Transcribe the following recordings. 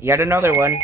Yet another one.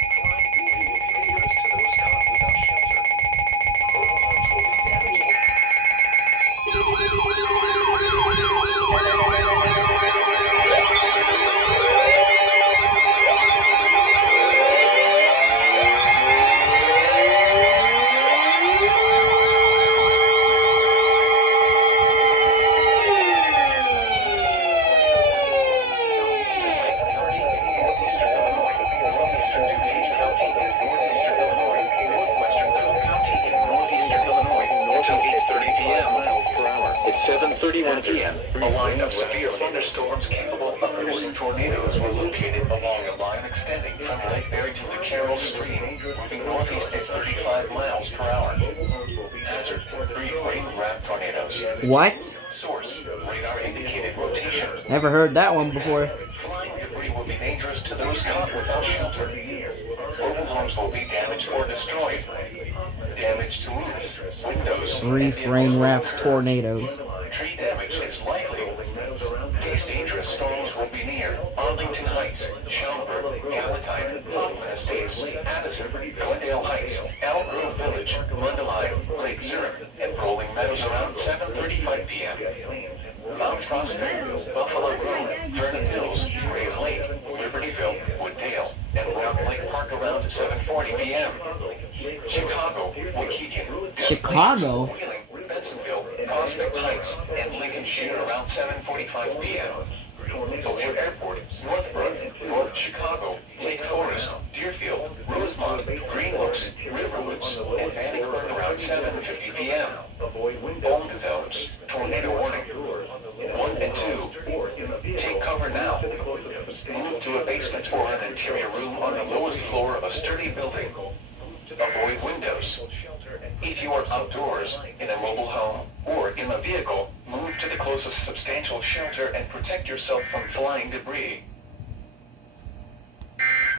At 7:31 p.m., a line of severe thunderstorms capable of producing tornadoes were located along a line extending from Lake Erie to the Carroll Stream, moving northeast at 35 miles per hour. Hazard: 3 rain-wrapped tornadoes. What? Source: radar indicated rotation. Never heard that one before. Flying debris will be dangerous to those caught without shelter. Mobile homes will be damaged or destroyed. Damage to roofs, windows, Brief rain wrapped tornadoes. tree damage is likely. These dangerous storms will be near Arlington Heights, Schaumburg, Gallatin, Hoffman Estates, Addison, Glendale Heights, Elm Grove Village, Mundelein, Lake Zurich, and Rolling Meadows around 7:35 p.m. Mount Prospect, Buffalo Grove, Vernon Hills, Grave Lake, Libertyville, Wooddale, and Rock Lake Park around 7:40 p.m. Chicago, Waukegan, Chicago? Wheeling, Bensonville, Prospect Heights, and Lincolnshire around 7:45 p.m. O'Hare Airport, Northbrook, North Chicago, Lake Forest, Deerfield, Rosemont, Green Oaks, Riverwoods, and Bannockburn around 7:50 p.m. Bone develops. Tornado warning. 1 and 2. Take cover now. Move to a basement or an interior room on the lowest floor of a sturdy building. Avoid windows. If you are outdoors, in a mobile home, or in a vehicle, move to the closest substantial shelter and protect yourself from flying debris.